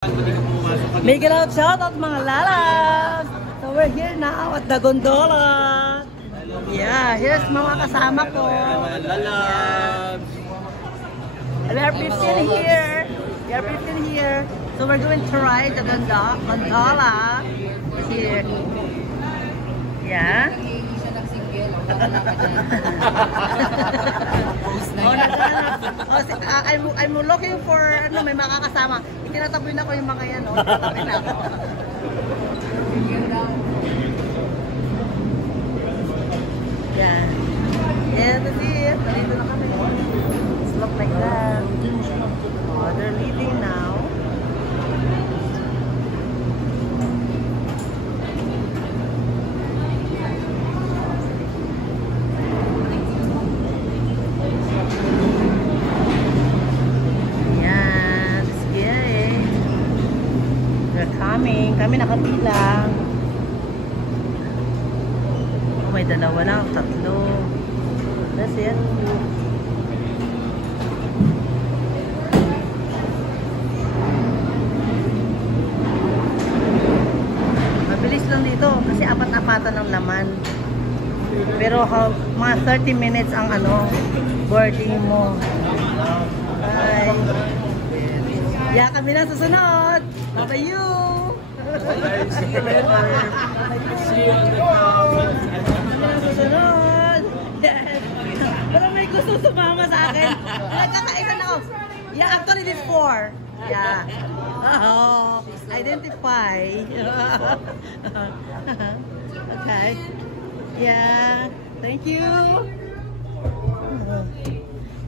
Make it out, shout out mga lalabs! So we're here now at the gondola. Yeah, here's mga kasama ko. Lalabs! We are 15 here. We are 15 here. So we're going to ride the gondola. Here. Yeah. I'm looking for may makakasama. Itinataboy na ko yung mga yan. Itinataboy na ako. Yeah. Yeah, that's it. Dito na kami. It's look like that. Oh, they're leaving now. Kami nakapila. Oh, may dalawa lang, tatlo. That's it. Mabilis lang dito kasi apat-apatan ng laman. Pero mga 30 minutes ang boarding mo. Bye. Yeah, kami na susunod. Bye you. See you later. See you on the ground. Susunod. Pero may gusto sumama sa akin. Nagkakailan ako. Yeah, actually this 4. Yeah. Oh, identify. Okay. Yeah. Thank you.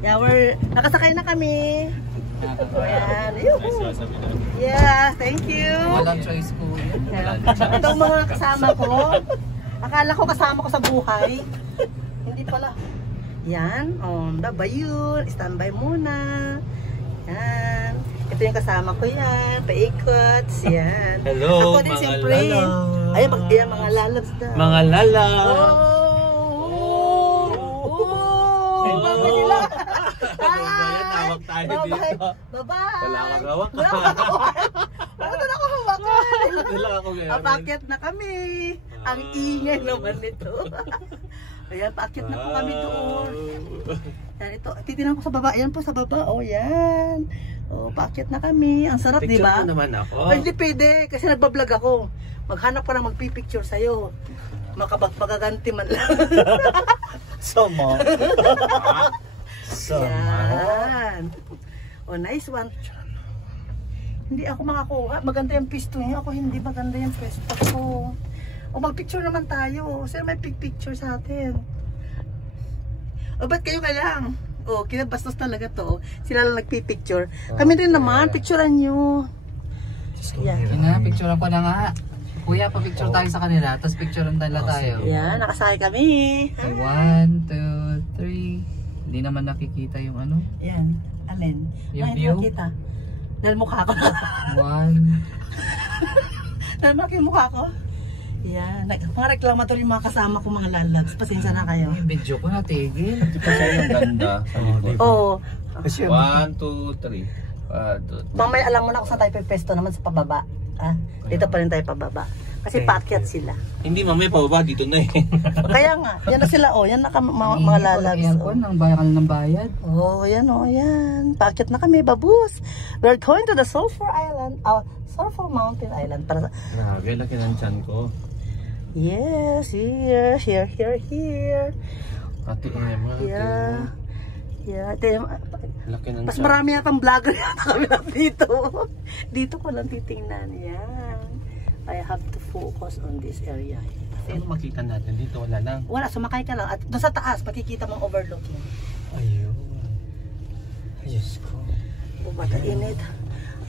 Yeah, nakasakay na kami. Ayan. Yeah, thank you. Walang choice ko. Ito ang mga kasama ko. Akala ko kasama ko sa buhay. Hindi pala. Yan. Bayun. Standby muna. Yan. Ito yung kasama ko yan. Paikot. Yan. Hello, ako din, mga siyempre. lalabs. Ayan, mga lalabs na. Mga lalabs. Bakit sila? Hawak tayo dito. Bye-bye. Wala kang hawak. Bakit ako hawakan? Wala ako ngayon. Paakyat na kami. Ang ingay naman nito. Ayan, paakyat na po kami doon. Yan, ito. Titignan ko sa baba. Ayan po sa baba. Oh, yan. Oh, paakyat na kami. Ang sarap, di ba? Picture mo naman ako. Hindi pwede. Kasi nagbablog ako. Maghanap pa lang magpipicture sa'yo. Magaganti man lang. Somo. Yan. Oh, nice one. Hindi ako makakuha. Maganda yung pisto niya. Ako hindi maganda yung pwesto ko. O magpicture naman tayo. Sir, may picture sa atin. O ba't kayo ka lang? O, kinabastos talaga to. Sila lang nagpipicture. Kami rin naman. Picturean nyo. Yan. Picturean ko na nga. Kuya, pa-picture tayo sa kanila. Tapos picturean tayo. Yan, nakasakay kami. So, 1, 2, 3. Hindi naman nakikita yung ano. Yan. Alin? Yung view? Nakikita. Dahil mukha ko. 1. Dahil malaki yung mukha ko. Yan. Mga reklamatory mga kasama ko mga lalabs. Pasensya na kayo. Yung video ko natigil. Kasi yung ganda sa likod. Oo. 1, 2, 3. Mamaya alam mo na kung saan tayo pesto naman sa pababa. Ah, dito pa rin tayo pababa. Kasi paakyat sila. Hindi mamaya pababa dito na eh. Kaya nga, yan na sila oh. Yan na mga lalabs. Yan po, nang bayan ng bayad. Oh, yan oh, yan. Paakyat na kami, babus. We're going to the Sulphur Island. Sulphur Mountain Island. Para Grabe, laki ng tiyan ko. yes, here. Ate Emma. Yeah. Yeah, Laki ng mas tiyan. marami yatang vlogger yata kami lang dito. Dito ko lang titingnan. Yan. I have to focus on this area. Ano makita natin dito? Wala lang. Wala, sumakay ka lang. At doon sa taas, makikita mong overlooking. Ayun. Ayos ko. O, bata init.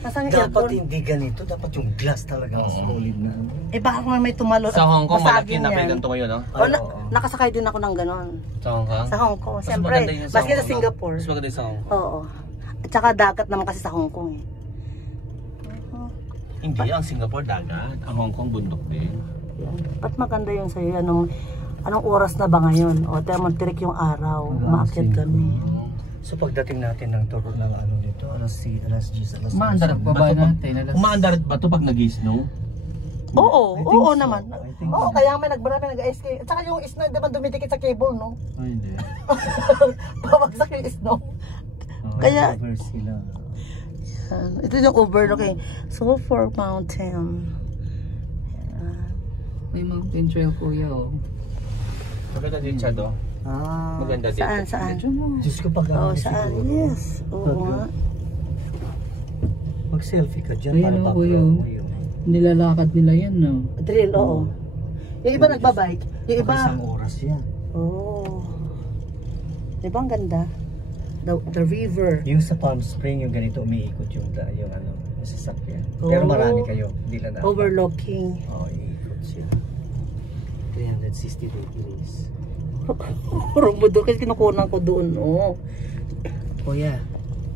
Nasaan yung Dapat aircon? hindi ganito, dapat yung glass talaga ang solid na. Eh baka kung may tumalo. Sa Hong Kong, malaki basagin na yan. ganito ngayon, no? O, nakasakay din ako ng ganon. Sa Hong Kong? Sa Hong Kong, Mas siyempre. maganda yung Maski Hong sa Kong, Singapore. Mas maganda yung sa Hong Kong. Oo. At saka dagat naman kasi sa Hong Kong eh. Hindi, ang Singapore dagat. Ang Hong Kong bundok din. Ba't maganda yun sa'yo? Anong oras na ba ngayon? O, tirik yung araw. Umaakyat kami. So pagdating natin ng turo ng ano nila, dito. Alas 10, alas Maandarat pa ba natin? Umaandarat ba ito pag nag-snow? Oo, I think oo so. naman. I think Oo, so. kaya may nagbarami nag-ice skate. At saka yung snow, di ba dumidikit sa cable, no? Ay, hindi. Babagsak yung snow. Oh, Kaya, Over sila. ito yung overlooking Sulphur Mountain. May mountain trail kuya oh. Maganda din siya do. Ah, Maganda din. Saan? Diyos ko pag Oh, saan? Yes. Oo nga. Mag-selfie ka dyan Ayun, para oh, background kuya. mo yun. Nilalakad nila yan no. Drill, oo. Yung iba nagbabike. Yung iba. Isang oras yan. Oh. Di ba ang ganda? The river. Yung sa Palm Spring, yung ganito umiikot yung ano, yung sasakyan. Pero Oh. marami kayo, hindi lang na. Overlooking. Oh, iikot siya. 360 degrees. Rumbudo kasi kinukunan ko doon, oh. Kuya,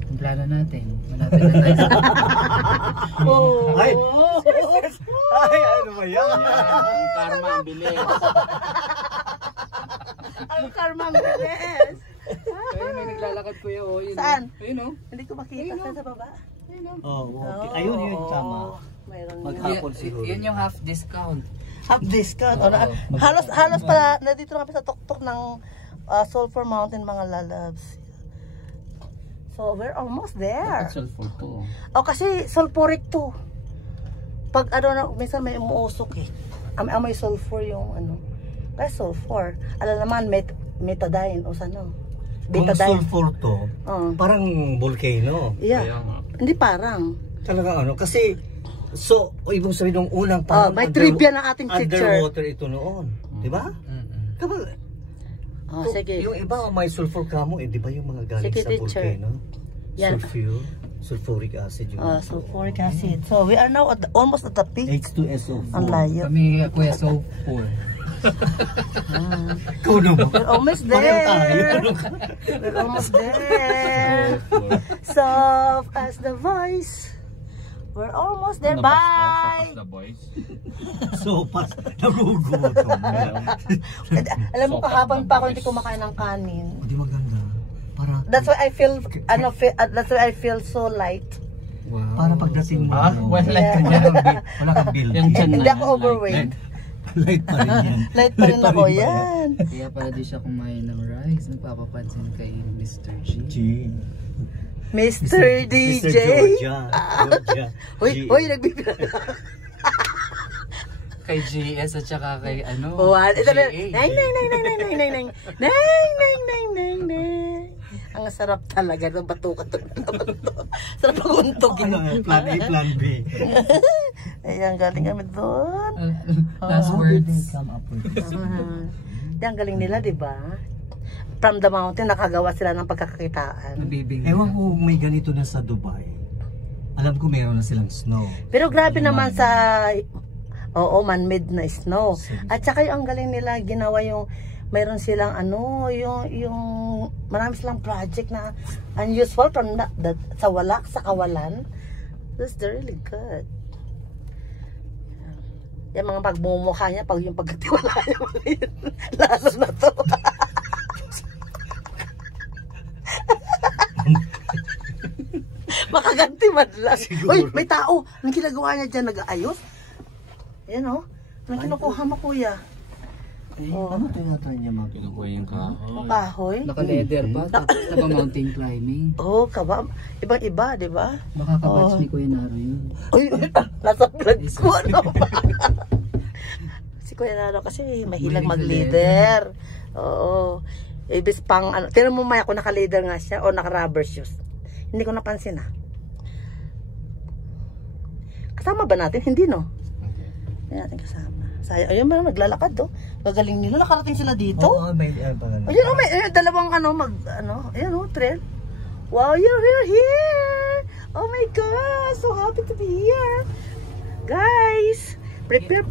ang plano natin. Malapit na tayo sa... Oh. Ay! Ay, ano ba yan? Ang karma ang bilis. Ang karma ang bilis. Ayun, may naglalakad kuya oh. Yun, Saan? oh. Ayun oh. Hindi ko makita. Saan sa baba? Oh, okay. Ayun, yun, tama. Mayroon yun. Maghapon siguro. Yun yung half discount. Half discount. Oo. Halos pala, nandito na kami sa tuktok ng Sulphur Mountain, mga lalabs. So, we're almost there. Sulphur to. Oh, kasi sulfuric to. Pag ano na, minsan may umuusok eh. Amoy sulfur yung ano. Kaya sulfur. Alam naman, metadine o ano. Kung Betadine. sulfur to, Oh. parang volcano. Yeah. Kaya nga. Hindi parang. Talaga ano, kasi, so, ibig sabihin nung unang Oh, may trivia ng ating teacher. underwater ito noon. Di ba? Kapag, Oh, sige. yung iba may sulfur kamo, di ba yung mga galing Sige, sa teacher. volcano? Yan. Sulfuric acid yung Sulfuric acid. So, we are now almost at the peak. H2SO4. Ang layo. Kami kuya sulfur. Kuno mo. We're almost Pareho tayo. there. We're almost there. Soft as the voice. We're almost there. Bye! The boys. So, pas, nagugutom. Alam mo, kahapon pa ako hindi kumakain ng kanin. Hindi maganda. Para, That's why I feel, that's why I feel so light. Wow. para pagdating mo. Ah, ano, wala Yeah. wala kang bill. Yung chan Hindi na ako yan, overweight. Light pa rin yan. Light pa rin ako. Yan. Kaya pala di siya kumain ng rice. Nagpapapansin kay Mr. G. G. Mr. DJ. Georgia. Uy, nagbibigay. Kay GS at saka kay ano. What? Ito na. GA. Nang, nang, nang, nang, nang, nang, nang, nang, nang, nang, nang, nang. Ang sarap talaga ng batukan to. Sarap paguntogin. Plan A, plan B. Ayan, galing kami doon. Last How did words. they come up with this? Yan, galing nila, di ba? From the mountain, nakagawa sila ng pagkakakitaan. Nabibing. Ewan ko kung may ganito na sa Dubai. Alam ko meron na silang snow. Pero grabe naman sa, oo, man-made na snow. At saka yung ang galing nila, ginawa yung, mayroon silang ano, yung marami silang project na unusual from sa wala, sa kawalan. That's really good. Yung mga pagmumukha niya, pag yung pagkatiwala niya, lalo na to. Makaganti man lang. Uy, may tao. Anong ginagawa niya dyan? Nag-aayos? Ayan o. Anong kinukuha mo, kuya? Oh. Ano tinatry niya mga Kinukuha yung kahoy. Kahoy? Naka-leather pa. Tapos naka-mountain climbing. Oh, kaba. Ibang-iba, di ba? Baka kabatch ni Kuya Naro yun. Uy, nasa vlog ko, ano? Si Kuya Naro kasi mahilig mag-leader. Oo. Ibis pang, ano, tira mo maya kung naka-leader nga siya o naka-rubber shoes. Hindi ko napansin, ah. Kasama ba natin? Hindi, no? Hindi natin kasama. Sayang. Ayun ba, naglalakad, oh. Gagaling nila. Nakarating sila dito. Oo, may pala. Ayun, oh, may dalawang ano, ayun, oh, trail. Wow, you're here! Oh my God! So happy to be here! Guys, prepare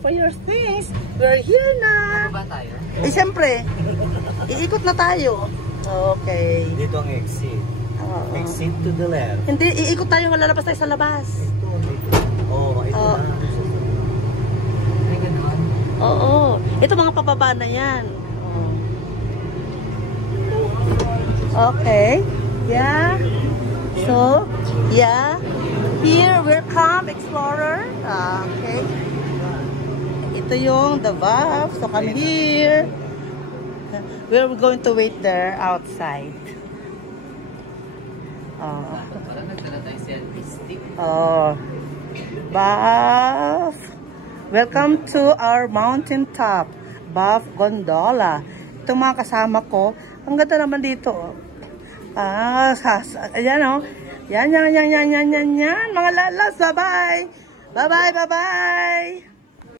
for your things. We're here na! Ano ba tayo? Eh, siyempre, iikot na tayo. Okay. Dito ang exit. Oo. Exit to the left. Hindi, iikot tayo, lalabas tayo sa labas. Ito. Oh, ito Oh. na. Ay, gano'n. Oo. Ito mga pababa na yan. Okay. Yeah. So, yeah. Here, welcome, explorer. Okay. Ito yung the Buff. So, come here. We're going to wait there outside. Parang nagdala tayo selfie stick. Buff. Welcome to our mountain top. Buff Gondola. Itong mga kasama ko. Ang ganda naman dito. Ayan o. Yan. Mga lalas. Bye-bye. Bye-bye. Bye-bye.